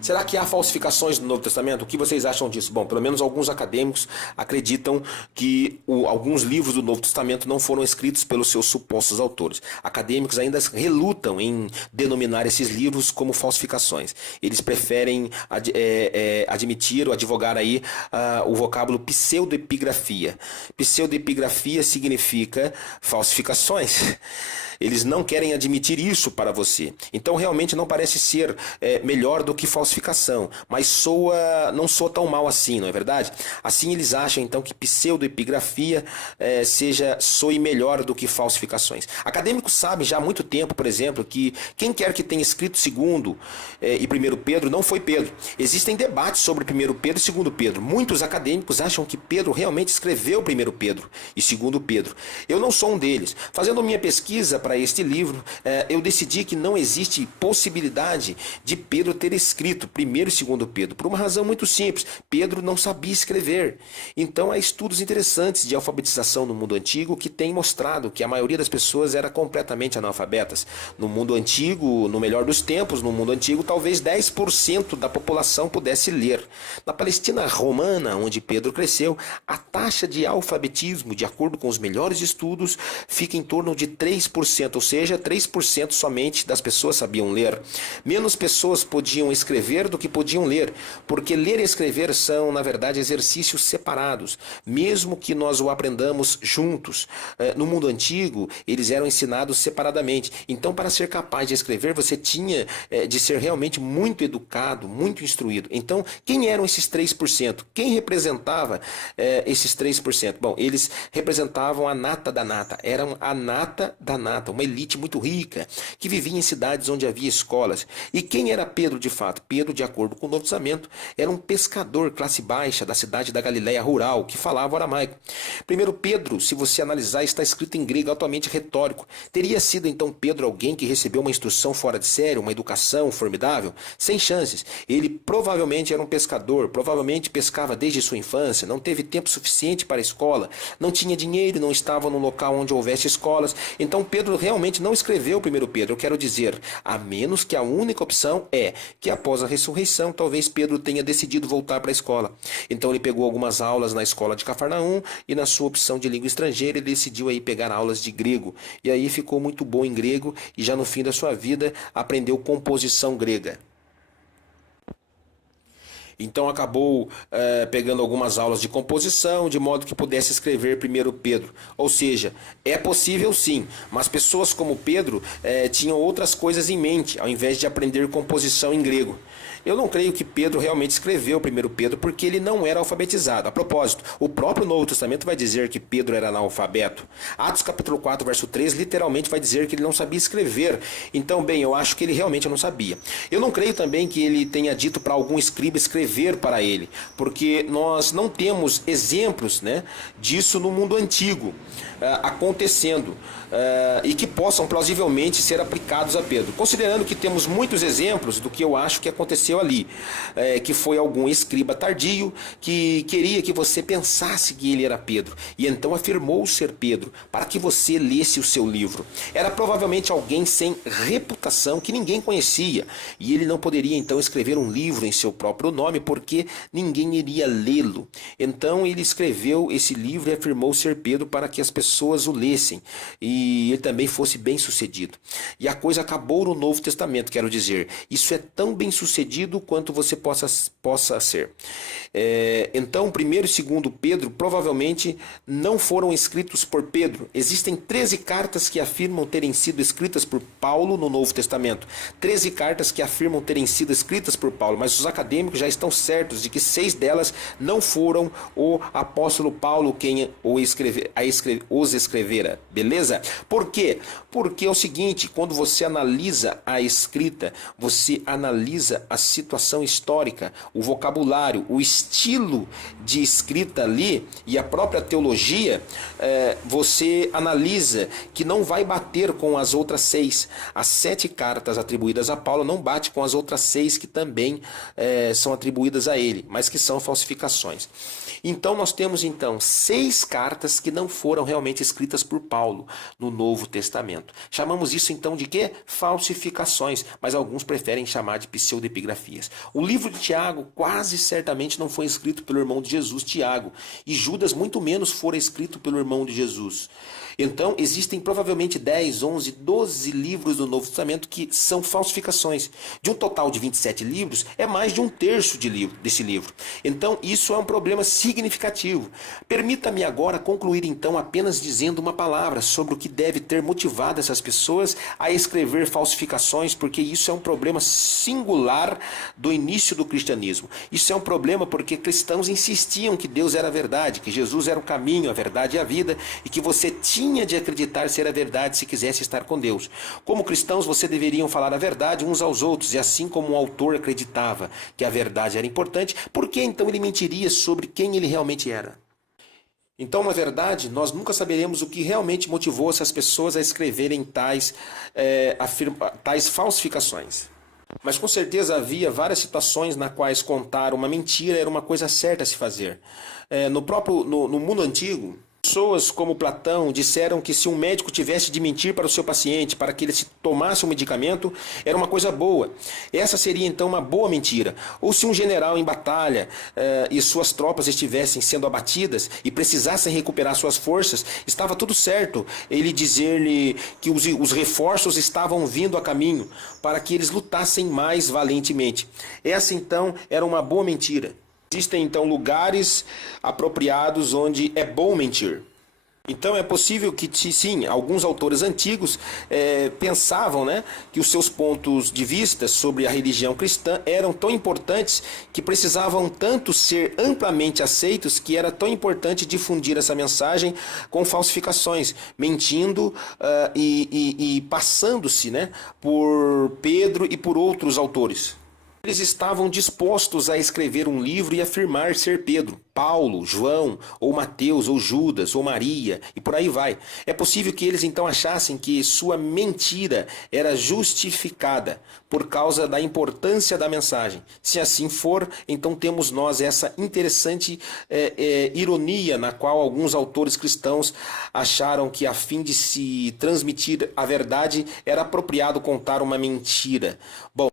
Será que há falsificações no Novo Testamento? O que vocês acham disso? Bom, pelo menos alguns acadêmicos acreditam que alguns livros do Novo Testamento não foram escritos pelos seus supostos autores. Acadêmicos ainda relutam em denominar esses livros como falsificações. Eles preferem admitir ou advogar aí o vocábulo pseudoepigrafia. Pseudoepigrafia significa falsificações. Eles não querem admitir isso para você. Então realmente não parece ser melhor do que falsificação, mas não soa tão mal assim, não é verdade? Assim eles acham então que pseudoepigrafia soe melhor do que falsificações. Acadêmicos sabem já há muito tempo, por exemplo, que quem quer que tenha escrito segundo e primeiro Pedro não foi Pedro. Existem debates sobre primeiro Pedro e segundo Pedro. Muitos acadêmicos acham que Pedro realmente escreveu primeiro Pedro e segundo Pedro. Eu não sou um deles. Fazendo minha pesquisa para este livro, eu decidi que não existe possibilidade de Pedro ter escrito primeiro e segundo Pedro, por uma razão muito simples: Pedro não sabia escrever. Então há estudos interessantes de alfabetização no mundo antigo que têm mostrado que a maioria das pessoas era completamente analfabetas. No mundo antigo, no melhor dos tempos, no mundo antigo, talvez 10% da população pudesse ler. Na Palestina romana, onde Pedro cresceu, a taxa de alfabetismo, de acordo com os melhores estudos, fica em torno de 3%. Ou seja, 3% somente das pessoas sabiam ler. Menos pessoas podiam escrever do que podiam ler, porque ler e escrever são, na verdade, exercícios separados, mesmo que nós o aprendamos juntos. No mundo antigo, eles eram ensinados separadamente. Então, para ser capaz de escrever, você tinha de ser realmente muito educado, muito instruído. Então, quem eram esses 3%? Quem representava esses 3%? Bom, eles representavam a nata da nata. Eram a nata da nata, uma elite muito rica, que vivia em cidades onde havia escolas. E quem era Pedro de fato? Pedro, de acordo com o Novo Testamento, era um pescador classe baixa da cidade da Galileia rural, que falava aramaico. Primeiro Pedro, se você analisar, está escrito em grego altamente retórico. Teria sido então Pedro alguém que recebeu uma instrução fora de série, uma educação formidável? Sem chances. Ele provavelmente era um pescador, provavelmente pescava desde sua infância, não teve tempo suficiente para a escola, não tinha dinheiro, não estava num local onde houvesse escolas. Então Pedro realmente não escreveu o primeiro Pedro. Eu quero dizer, a menos que a única opção é que após a ressurreição, talvez Pedro tenha decidido voltar para a escola. Então ele pegou algumas aulas na escola de Cafarnaum e na sua opção de língua estrangeira ele decidiu aí pegar aulas de grego. E aí ficou muito bom em grego e já no fim da sua vida aprendeu composição grega. Então acabou pegando algumas aulas de composição, de modo que pudesse escrever primeiro Pedro. Ou seja, é possível sim, mas pessoas como Pedro tinham outras coisas em mente, ao invés de aprender composição em grego. Eu não creio que Pedro realmente escreveu o primeiro Pedro, porque ele não era alfabetizado. A propósito, o próprio Novo Testamento vai dizer que Pedro era analfabeto. Atos capítulo 4, verso 3, literalmente vai dizer que ele não sabia escrever. Então, bem, eu acho que ele realmente não sabia. Eu não creio também que ele tenha dito para algum escriba escrever para ele, porque nós não temos exemplos, disso no mundo antigo acontecendo e que possam plausivelmente ser aplicados a Pedro. Considerando que temos muitos exemplos do que eu acho que aconteceu ali, que foi algum escriba tardio que queria que você pensasse que ele era Pedro e então afirmou ser Pedro para que você lesse o seu livro. Era provavelmente alguém sem reputação que ninguém conhecia e ele não poderia então escrever um livro em seu próprio nome porque ninguém iria lê-lo. Então ele escreveu esse livro e afirmou ser Pedro para que as pessoas o lessem e ele também fosse bem sucedido. E a coisa acabou no Novo Testamento, quero dizer. Isso é tão bem sucedido quanto você possa ser. Então, primeiro e segundo Pedro provavelmente não foram escritos por Pedro. Existem 13 cartas que afirmam terem sido escritas por Paulo no Novo Testamento. 13 cartas que afirmam terem sido escritas por Paulo, mas os acadêmicos já estão certos de que 6 delas não foram o apóstolo Paulo quem os escrevera. Beleza? Por quê? Porque é o seguinte, quando você analisa a escrita, você analisa a situação histórica, o vocabulário, o estilo de escrita ali e a própria teologia, você analisa que não vai bater com as outras 6. As 7 cartas atribuídas a Paulo não bate com as outras 6 que também são atribuídas atribuídas a ele, mas que são falsificações. Então nós temos 6 cartas que não foram realmente escritas por Paulo no Novo Testamento. Chamamos isso então de quê? Falsificações, mas alguns preferem chamar de pseudepigrafias. O livro de Tiago quase certamente não foi escrito pelo irmão de Jesus, Tiago, e Judas muito menos fora escrito pelo irmão de Jesus. Então, existem provavelmente 10, 11, 12 livros do Novo Testamento que são falsificações. De um total de 27 livros, é mais de um terço desse livro. Então, isso é um problema significativo. Permita-me agora concluir, então, apenas dizendo uma palavra sobre o que deve ter motivado essas pessoas a escrever falsificações, porque isso é um problema singular do início do cristianismo. Isso é um problema porque cristãos insistiam que Deus era a verdade, que Jesus era o caminho, a verdade e a vida, e que você tinha de acreditar ser a verdade se quisesse estar com Deus. Como cristãos, você deveriam falar a verdade uns aos outros, e assim como o autor acreditava que a verdade era importante, por que então ele mentiria sobre quem ele realmente era? Então, na verdade, nós nunca saberemos o que realmente motivou essas pessoas a escreverem tais falsificações. Mas com certeza havia várias situações na quais contar uma mentira era uma coisa certa a se fazer. No mundo antigo, pessoas como Platão disseram que se um médico tivesse de mentir para o seu paciente para que ele se tomasse um medicamento, era uma coisa boa. Essa seria então uma boa mentira. Ou se um general em batalha e suas tropas estivessem sendo abatidas e precisassem recuperar suas forças, estava tudo certo ele dizer-lhe que os reforços estavam vindo a caminho para que eles lutassem mais valentemente. Essa então era uma boa mentira. Existem então lugares apropriados onde é bom mentir. Então é possível que, sim, alguns autores antigos pensavam, que os seus pontos de vista sobre a religião cristã eram tão importantes que precisavam tanto ser amplamente aceitos que era tão importante difundir essa mensagem com falsificações, mentindo e passando-se por Pedro e por outros autores. Eles estavam dispostos a escrever um livro e afirmar ser Pedro, Paulo, João, ou Mateus, ou Judas, ou Maria, e por aí vai. É possível que eles então achassem que sua mentira era justificada por causa da importância da mensagem. Se assim for, então temos nós essa interessante ironia na qual alguns autores cristãos acharam que a fim de se transmitir a verdade era apropriado contar uma mentira. Bom,